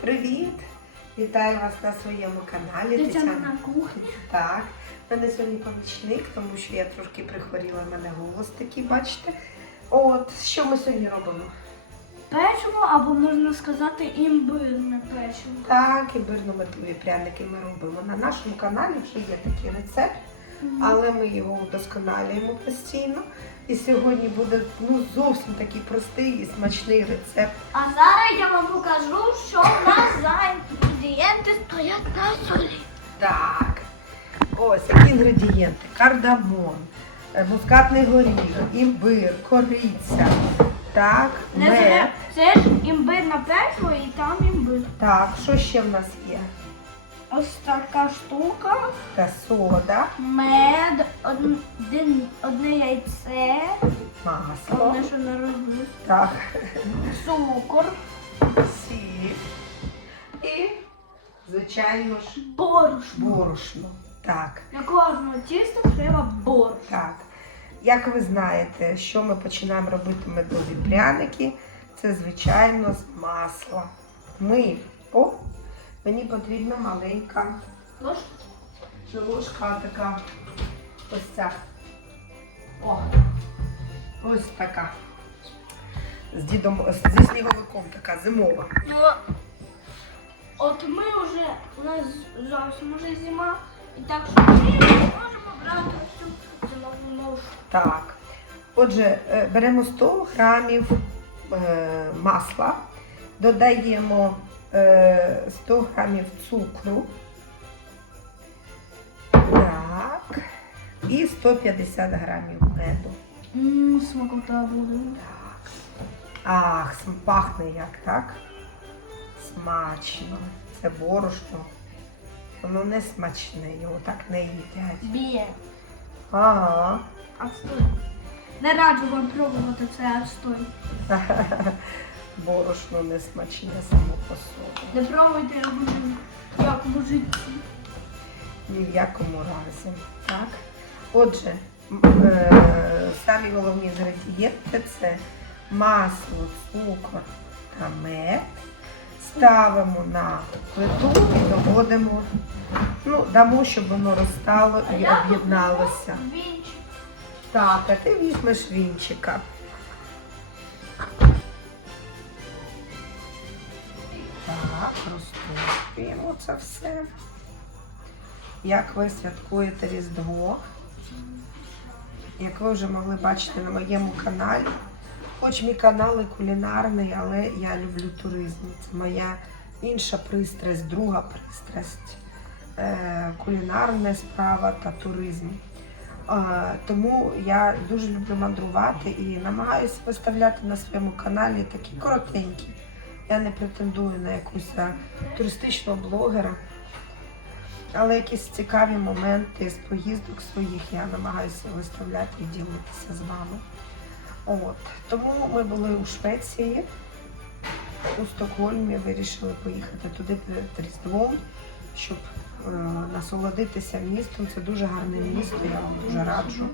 Привіт! Вітаю вас на своєму каналі. Тетяна на кухні. Так, в мене сьогодні помічник, тому що я трошки прихворіла, в мене голос такий, бачите. От, що ми сьогодні робимо? Печиво, або можна сказати, імбирне печиво. Так, імбирно-медові пряники ми робимо. На нашому каналі вже є такий рецепт, але ми його удосконалюємо постійно. І сьогодні буде ну, зовсім такий простий і смачний рецепт. А зараз я вам покажу, що в нас за інгредієнти стоять на солі. Так. Ось інгредієнти: кардамон, е, мускатний горіх, імбир, кориця. Так, мед. Це ж імбирне печиво і там імбир. Так, що ще в нас є? Ось така штука. Та сода, Мед, один, одне яйце, масло. одне, що не розбив, Так, цукор, сіль. І, звичайно ж, борошно. борошно. Так, На кожного тіста треба борошно. так. Як ви знаєте, що ми починаємо робити медові пряники, це звичайно з масла. Ми, о, мені потрібна маленька Ложка. ложка така. Ось ця. О, ось така. З дідом, зі сніговиком така зимова. Ну, от ми вже, у нас зовсім уже зима, і так що ми можемо брати всю зимову ложку. Так. Отже, е, беремо 100 грамів е, масла, додаємо 100 грамів цукру. Так. І 150 грамів меду. Ммм, смакота буде. Так. Ах, пахне як, так? Смачно. Це борошно. Воно не смачне, його так не їдять. Б'є. Ага. Отстой. Не раджу вам пробувати це отстой. Борошно не смачне само по собі. Не пробуйте як в- як житті. Ні в якому разі. Так? Отже, е, самі головні інгредієнти це масло, цукор та мед. Ставимо на плиту і доводимо, ну, дамо, щоб воно розстало і об'єдналося. Так, а ти візьмеш вінчика. Так, розтоплюємо це все. Як ви святкуєте Різдво? Як ви вже могли бачити на моєму каналі, хоч мій канал і кулінарний, але я люблю туризм. Це моя інша пристрасть, друга пристрасть. Е, кулінарна справа та туризм. Е, Тому я дуже люблю мандрувати і намагаюся виставляти на своєму каналі такі коротенькі. Я не претендую на якусь е, туристичного блогера, але якісь цікаві моменти з поїздок своїх я намагаюся виставляти і ділитися з вами. От. Тому ми були у Швеції, у Стокгольмі, вирішили поїхати туди перед Різдвом, щоб е, насолодитися містом. Це дуже гарне місто, я вам дуже раджу.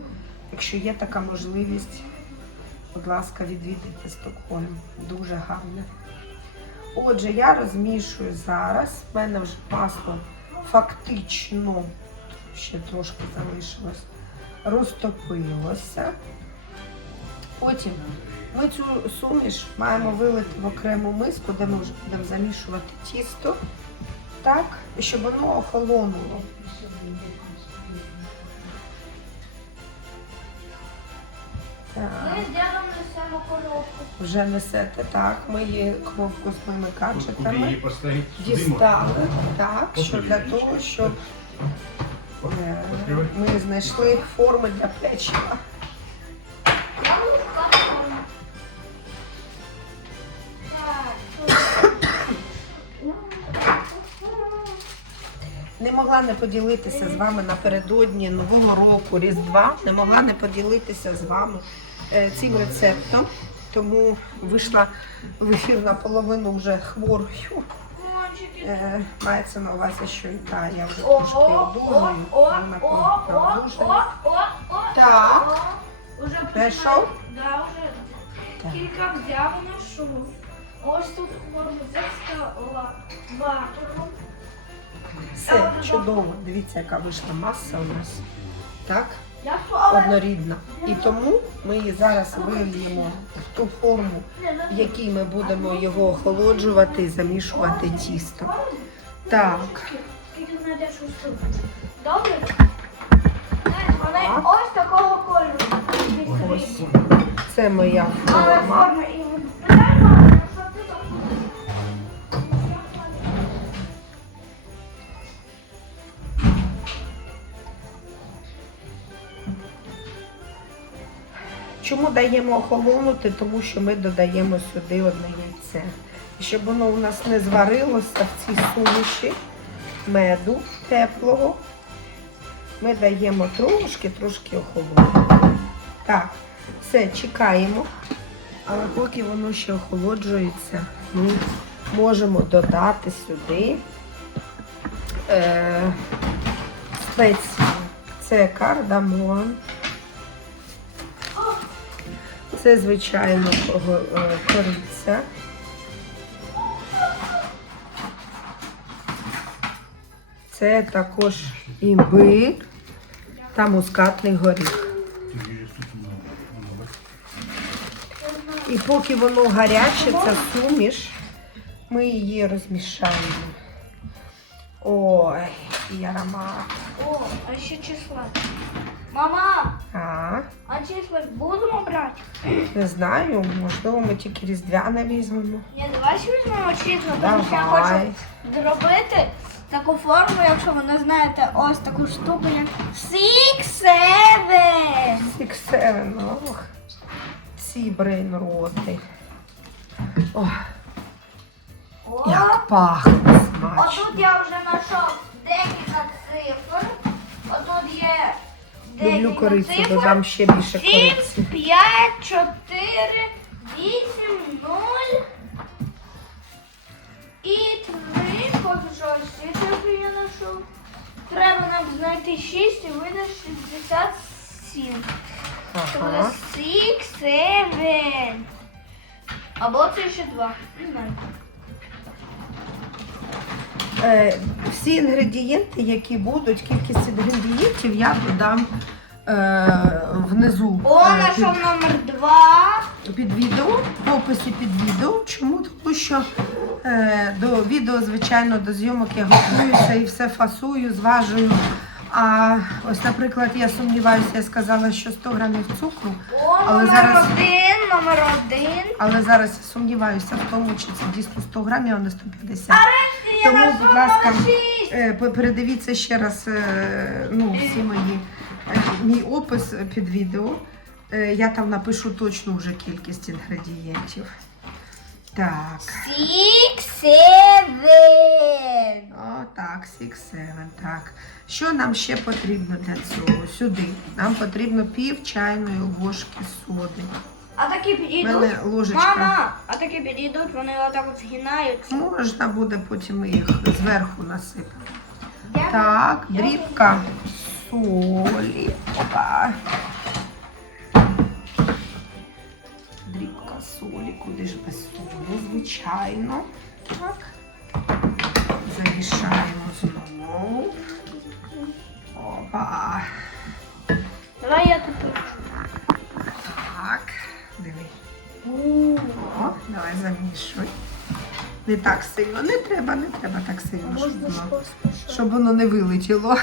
Якщо є така можливість, будь ласка, відвідайте Стокгольм. Дуже гарне. Отже, я розмішую зараз. У мене вже масло фактично ще трошки залишилось, розтопилося. Потім ми цю суміш маємо вилити в окрему миску, де ми вже будемо замішувати тісто, так, щоб воно охолонуло. Так. Несемо коробку. Вже несете, так. Ми її коробку з моїми Куди її гаджетами поставити? Сюди дістали, можна? так, що для того, щоб е, Відкривай. ми знайшли форми для печива. Не могла не поділитися з вами напередодні Нового року, Різдва, не могла не поділитися з вами цим рецептом. Тому вийшла в ефір наполовину вже хворою. Е, мається на увазі, що і та я вже трошки о, о, одужую. о, вона продовжує. Так. Уже Прийшов? Да, Так. кілька взяв, знайшов. Ось тут форму з екскаватором. Все чудово. Дивіться, яка вийшла маса у нас. Так. Однорідна. І тому ми її зараз вильємо в ту форму, в якій ми будемо його охолоджувати і замішувати тісто. Так. Добре? Ось такого кольору. Ось. Це моя форма. Чому даємо охолонути? Тому що ми додаємо сюди одне яйце. І щоб воно у нас не зварилося в цій суміші меду теплого, ми даємо трошки, трошки охолонути. Так, все, чекаємо. Але поки воно ще охолоджується, ми можемо додати сюди е, спеції. Це кардамон. Це, звичайно, е, кориця. Це також імбир та мускатний горіх. І поки воно гаряче, ця суміш, ми її розмішаємо. Ой, і аромат. О, а ще числа. Мама, А, а числа будемо брати? не знаю, можливо, ми тільки різдвяне візьмемо. Ні, давай візьмемо числа, тому що я Давай. хочу зробити таку форму, якщо ви не знаєте, ось таку штуку, як Six Seven. Six Seven, ох. Ці брейнроти. Ох, О, як пахне смачно. Отут я вже знайшов декілька цифр. Отут є Люблю декілька корицю, додам ще більше 7, кориці. 5, 4, 8, 0 і 3. Поки що ці цифри я знайшов. Треба нам знайти 6 і вийде 67. Це буде Ага. 6, 7. Або це ще 2. Не знаю. Е, всі інгредієнти, які будуть, кількість інгредієнтів я додам е, внизу О, е, знайшов номер два. під, під відео, в описі під відео. Чому? Тому що до відео, звичайно, до зйомок я готуюся і все фасую, зважую. А ось, наприклад, я сумніваюся, я сказала, що 100 грамів цукру, О, Але номер зараз- 1, номер 1. але зараз я сумніваюся в тому, чи це дійсно 100 грамів, а не 150. Нарешті я Тому, знайшов будь ласка, номер 6. Е, по- Передивіться ще раз е, ну, всі мої е, мій опис під відео. Е, Я там напишу точну вже кількість інгредієнтів. Так. 6, 7. О, так, Six Seven, так. Що нам ще потрібно для цього? Сюди. Нам потрібно пів чайної ложки соди. А такі підійдуть? мене ложечка. Мама, а такі підійдуть, вони отак от згинаються. Можна буде потім їх зверху насипати. Так, дрібка солі. Опа. Дрібка солі, куди ж без солі, звичайно. Так. Замішаємо знову. Опа. Давай я тут. Так. Диви. О, давай замішуй. Не так сильно, не треба, не треба так сильно, щоб воно, щоб воно не вилетіло.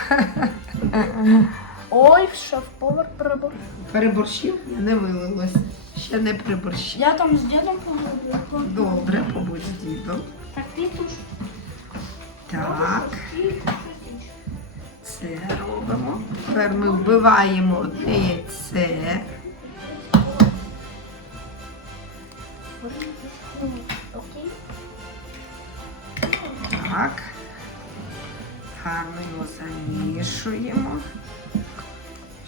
Ой, шеф-повар прибор. Переборщив, не вилилось. Ще не приборщив. Я там з дідом поговорила. Добре, побудь з дідом. Так ти тут. Так, це робимо. Тепер ми вбиваємо одне яйце. Так. Гарно його замішуємо,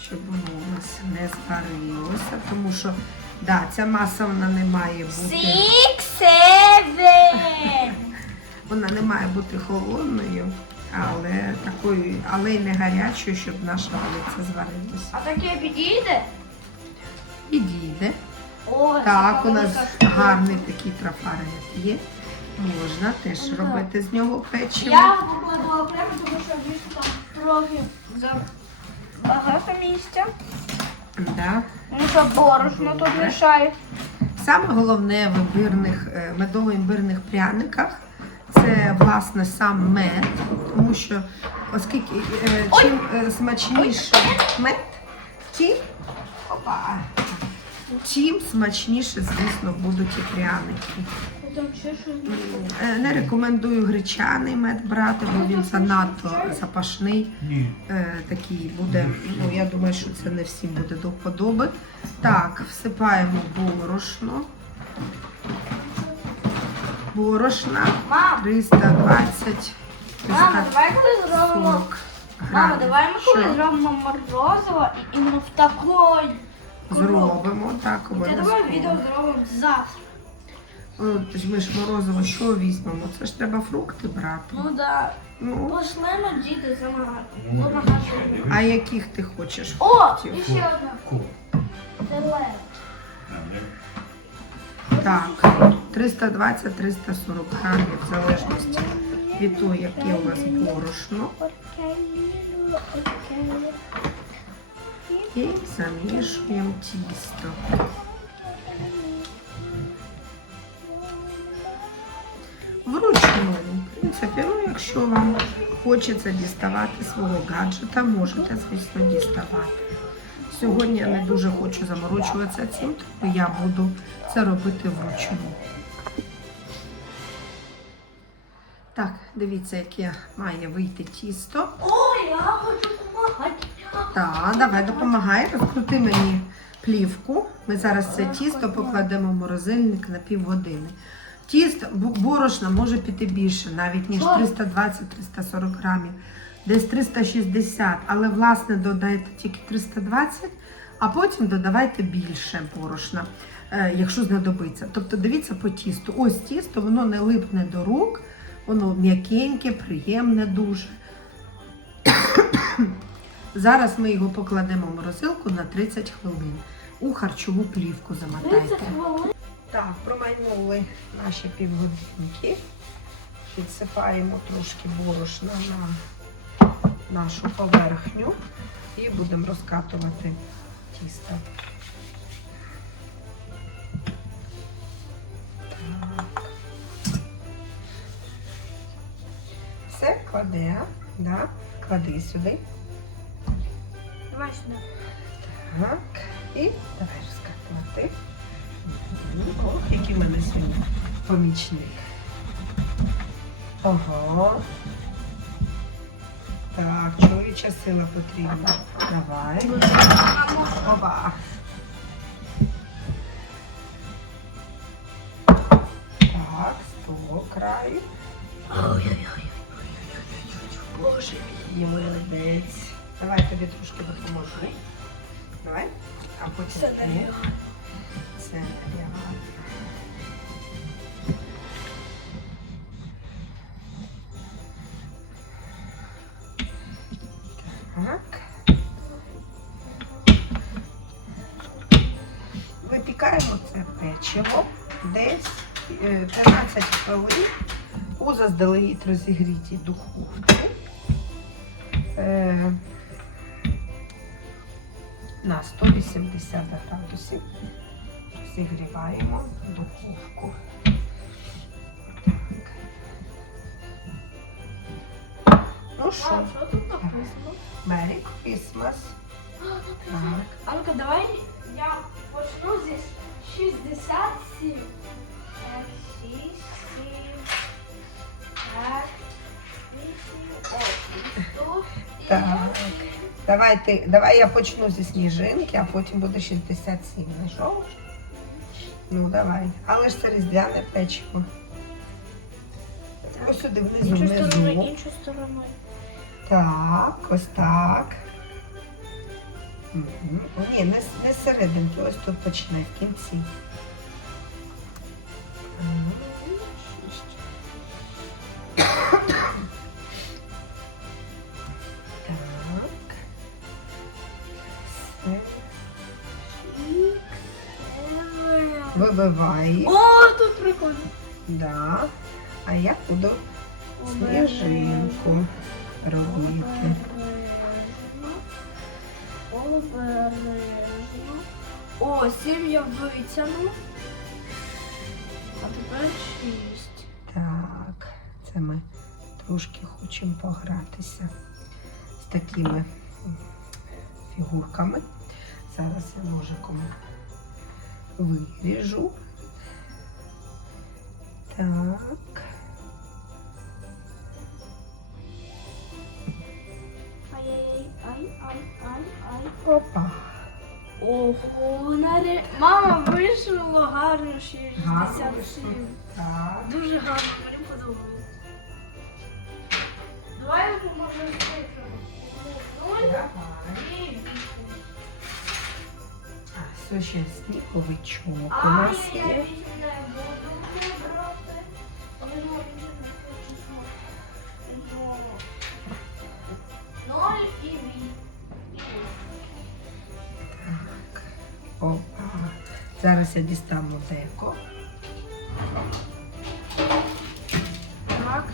щоб воно у нас не зварилося, тому що да, ця маса вона не має бути. Six, seven. Вона не має бути холодною, але такою, але й не гарячою, щоб наша вулиця зварилася. А таке підійде? Підійде. О, Так, у нас гарний такий трафарет є. Можна теж робити з нього печиво. Я покладу окремо, тому що більше там трохи за багато місця. Да. Ну що борошно тут мішає. Саме головне в імбирних, е, медово-імбирних пряниках це власне сам мед, тому що оскільки е, чим е, смачніше мед, тим, опа, тим смачніше, звісно, будуть і пряники. Е, Не рекомендую гречаний мед брати, бо він занадто запашний. Ні. Е, такий буде. Ну я думаю, що це не всім буде до вподоби. Так, всипаємо борошно. Борошна Мам, 320 мама, давай коли зробимо. 40 Мама, давай ми коли зробимо морозиво і іменно в такої. Зробимо, так, Це давай відео зробимо завтра. От, ми ж морозиво, що візьмемо? Це ж треба фрукти брати. Ну да. Ну, Пошлемо діти замагати. Ну, Помагати. а яких ти хочеш? О, фруктів? і ще одна. Ку. Так, 320-340 грамів, в залежності від того, яке у вас борошно. І замішуємо тісто. Вручну, в принципі, ну якщо вам хочеться діставати свого гаджета, можете, звісно, діставати. Сьогодні я не дуже хочу заморочуватися цим, тому я буду це робити вручну. Так, дивіться, яке має вийти тісто. Ой, я хочу допомагати. Так, давай допомагай, розкрути мені плівку. Ми зараз це тісто покладемо в морозильник на півгодини. Тісто борошна може піти більше, навіть ніж 320-340 грамів, десь 360, але власне додайте тільки 320, а потім додавайте більше борошна, е, якщо знадобиться. Тобто дивіться по тісту. Ось тісто, воно не липне до рук, воно м'якеньке, приємне дуже. Зараз ми його покладемо в морозилку на 30 хвилин. У харчову плівку 30 замотайте. хвилин. Так, промайнули наші півгодинки. Підсипаємо трошки борошна на нашу поверхню і будемо розкатувати тісто. Все, кладе, да? клади сюди. Сюди. Так, і давай розкатувати. Ох, який в мене сьогодні помічник. Ого. Так, чоловіча сила потрібна. Давай. Опа. Так, з того краю. Боже мій молодець. Давай тобі трошки допоможу. Давай. А потім Це не Це я. Заздалегідь розігрітій духовці. Е, на 180 градусів. Розігріваємо духовку. Так. Ну А, що, що тут написано? Merry Christmas. Так. Анка, давай я почну зі 67. Так, 6, 7, так, 8, 8, 100, Так. Давай, ти, давай я почну зі сніжинки, а потім буде 67. Знайшов? Ну давай. Але ж це різдвяне печиво. Ось сюди внизу, Іншу сторону, внизу. іншу сторону. Так, ось так. Мгм. Ні, не, не зсерединки, ось тут починай в кінці. Мгм. Вибивай. О, тут прикольно. Да. А я буду сніжинку робити. Обережно. О, сім я витягну. А тепер шість. Так, це ми трошки хочемо погратися з такими фігурками. Зараз я ножиком виріжу. Так. Опа. Ого, наре... Мама вийшло гарно 67. Так. Дуже гарно, мені подобається. Давай я поможу з цифрами. Нуль і вісім. Все ще сніговичок у нас є. Так. Опа. Зараз я дістану деко. Так.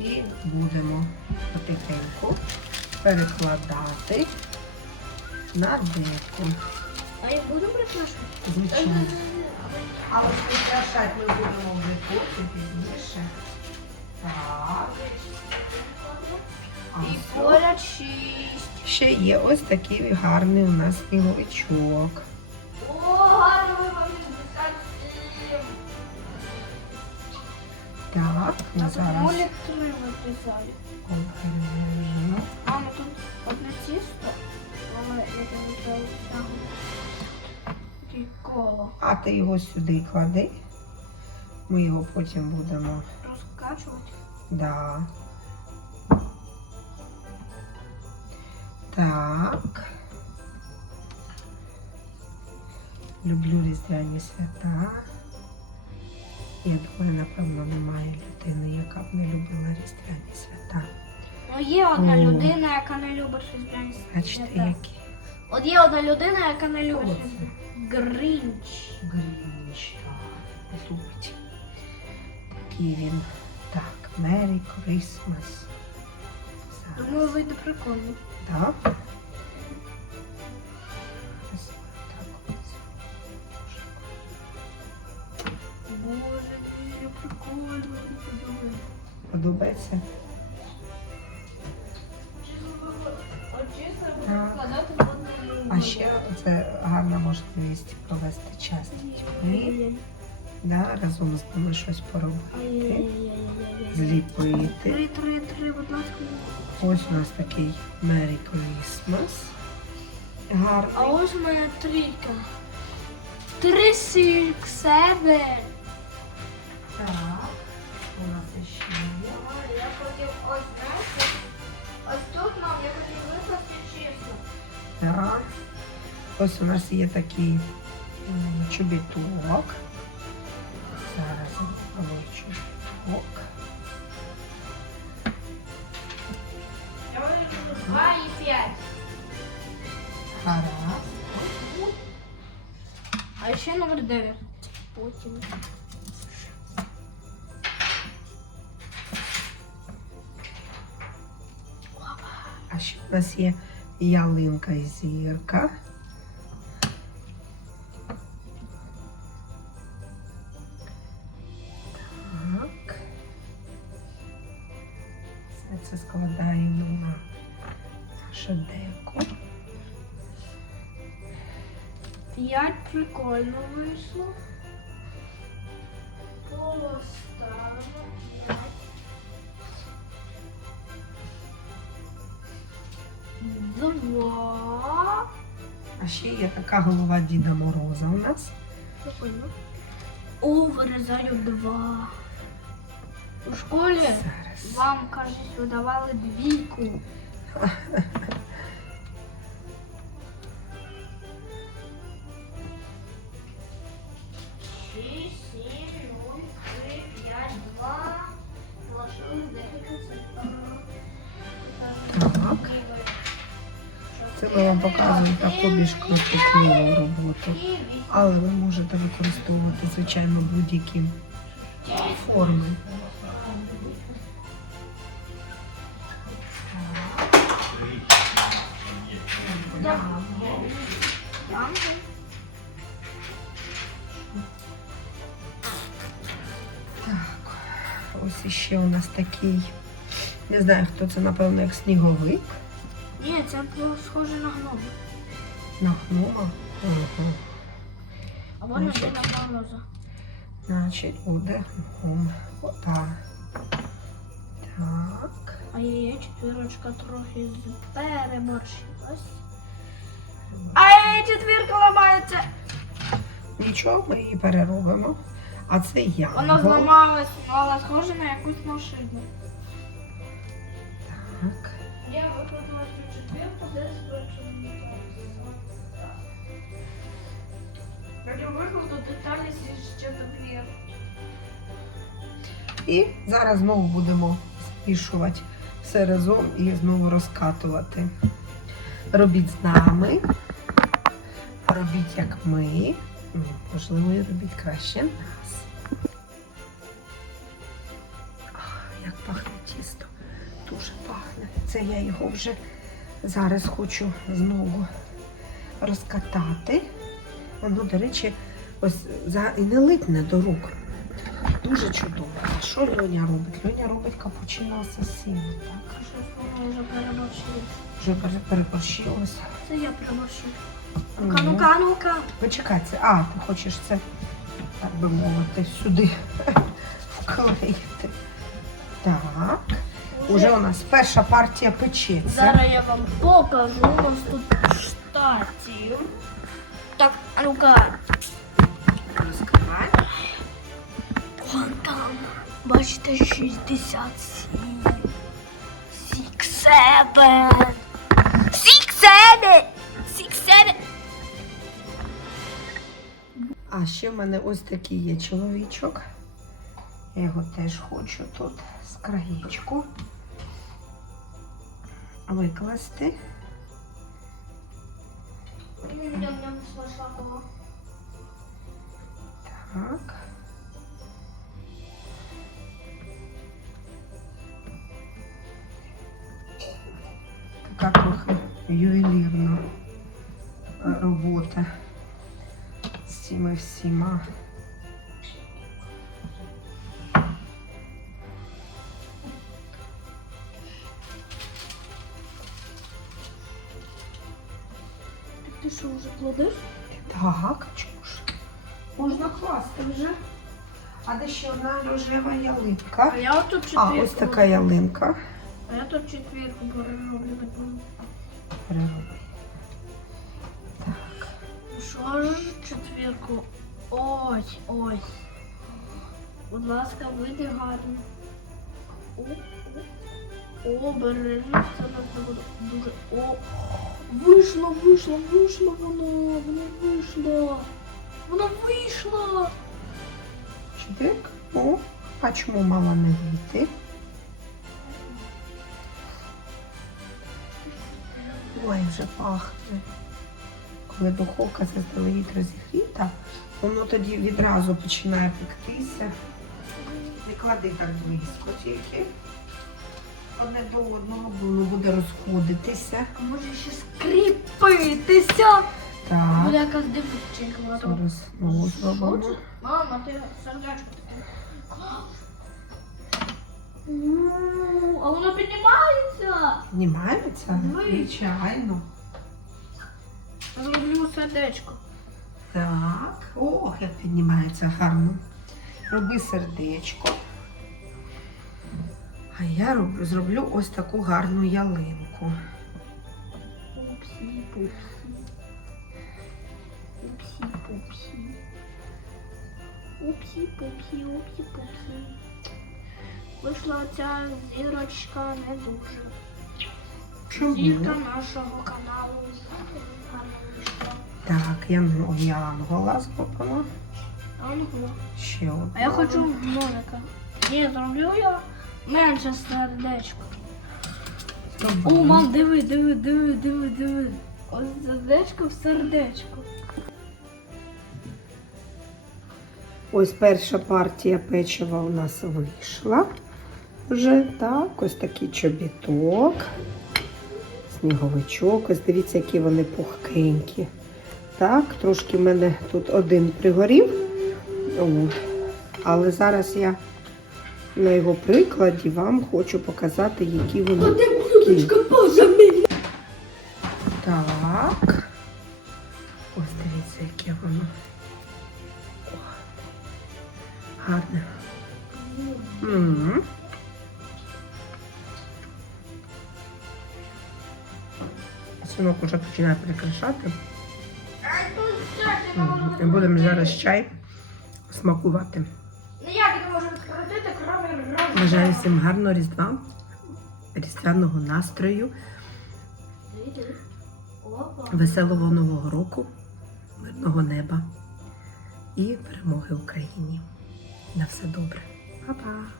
І будемо потихеньку перекладати на деку. А я буду прикрашати? Звичайно. А ось прикрашати ми будемо вже потім пізніше. Так. А І поряд шість. Ще є ось такий гарний у нас сніговичок. Так, тут зараз нулі три обережно. Мама, тут одне тісто. Але я тобі притягну. Коло. А ти його сюди клади. Ми його потім будемо. Розкачувати. Да. Так. Люблю різдвяні свята. Я думаю, напевно, немає людини, яка б не любила різдвяні свята. Ну, є одна О. людина, яка не любить різдвяні свята. Бачите, які От є одна людина, яка не Хто любить це? різдвяні. Грінч. Грінч так, любить. Такий він. Так, Merry Christmas. Зараз. Думаю, вийде прикольно. Так. Подобається? А ще це гарна можливість провести час з дітьми, да, разом з ними щось поробити, зліпити. Ось у нас такий Merry Christmas. Гарний. А ось у мене трійка. Три, сік, севен. Так, ось, знаєш, ось тут, мам, я хотів викласти числа. Так. Ось у нас є такий чобіток. Зараз чобіток. Два і п'ять. Гаразд. А ще номер дев'ять. Потім. У нас є ялинка і зірка. Так. Все це складаємо на нашу деку. П'ять прикольно вийшло. Голова Діда Мороза у нас. О, вирізаю два. У школі Зараз. вам, кажуть, видавали двійку. ми вам показуємо таку більш кропітливу роботу. Але ви можете використовувати, звичайно, будь-які форми. Так, ось іще у нас такий. Не знаю, хто це, напевно, як сніговик. Ні, це було схоже на гнома. На гнома. Ага. Або на Діна Мороза. Значить, буде гном. Отак. Так. А її четвірочка трохи переборщилась. А її четвірка ламається. Нічого, ми її переробимо. А це я. Вона зламалась, але схоже на якусь машину. Так. Для вигляду деталі четвір. І зараз знову будемо змішувати все разом і знову розкатувати. Робіть з нами, робіть як ми. Можливо, і робіть краще нас. Як пахне тісто. Дуже пахне. Це я його вже зараз хочу знову розкатати. Воно, до речі, ось за... і не липне до рук. Дуже чудово. А що Льоня робить? Льоня робить капучино асасіно, так? Вже переборщилось. Вже пере- переборщилося. Це я переборщу. Ну, Ну-ка, ну-ка, ну-ка. Почекай, це. А, ти хочеш це, так би мовити, сюди вклеїти. Так. Уже у нас перша партія печеться. Зараз я вам покажу. У нас тут штатів. Так, а ну-ка. Розкривай. Вон там. Бачите, 67. Six, seven. Six, seven. Six, seven. А ще в мене ось такий є чоловічок. Я його теж хочу тут з краєчку викласти. Так. Така трохи ювелірна робота з цими всіма. Що, вже кладеш? Так, чому ж? Можна класти вже. А де ще одна рожева ялинка? А я отут А, четвірку. ось така ялинка. А я тут четвірку перероблювати буду. Перероби. Так. Що ж четвірку? Ось, ось. Будь ласка, вийди гарно. О, о, обережно, це нас буде дуже. О, вийшло, вийшло, вийшло воно, воно вийшло. Воно вийшло. Чотирка. О, а чому мала не вийти? Ой, вже пахне. Коли духовка заздалегідь розігріта, воно тоді відразу починає пектися. Не клади так близько тільки. Одне до одного, воно буде розходитися. А може ще скріпитися? Так, Буде якась дивчинка. зараз знову зробимо. Мама, ти сердечко таке. А воно піднімається. Знімається? Звичайно. Зроблю сердечко. Так, ох, як піднімається гарно. Роби сердечко. А я роблю, зроблю ось таку гарну ялинку. Пупсі, пупсі. Пупсі, пупсі. Упсі, пупсі, упсі, пупсі. Вийшла ця зірочка не дуже. Чому? Зірка нашого каналу. Так, я янгола зробимо. Ого. Ще одну. А я хочу нолика. Ні, зроблю я менше сердечко. О, мам, диви, диви, диви, диви, диви. Ось сердечко в сердечко. Ось перша партія печива у нас вийшла. Вже так, ось такий чобіток, сніговичок. Ось дивіться, які вони пухкенькі. Так, трошки в мене тут один пригорів. О, але зараз я на його прикладі вам хочу показати, які вони. Так. Ось дивіться, яке воно. О, Гарне. М. Синок уже починає прикрашати. І будемо зараз чай смакувати. Бажаю всім гарного різдва, різдвяного настрою, веселого нового року, мирного неба і перемоги Україні. На все добре. Па-па!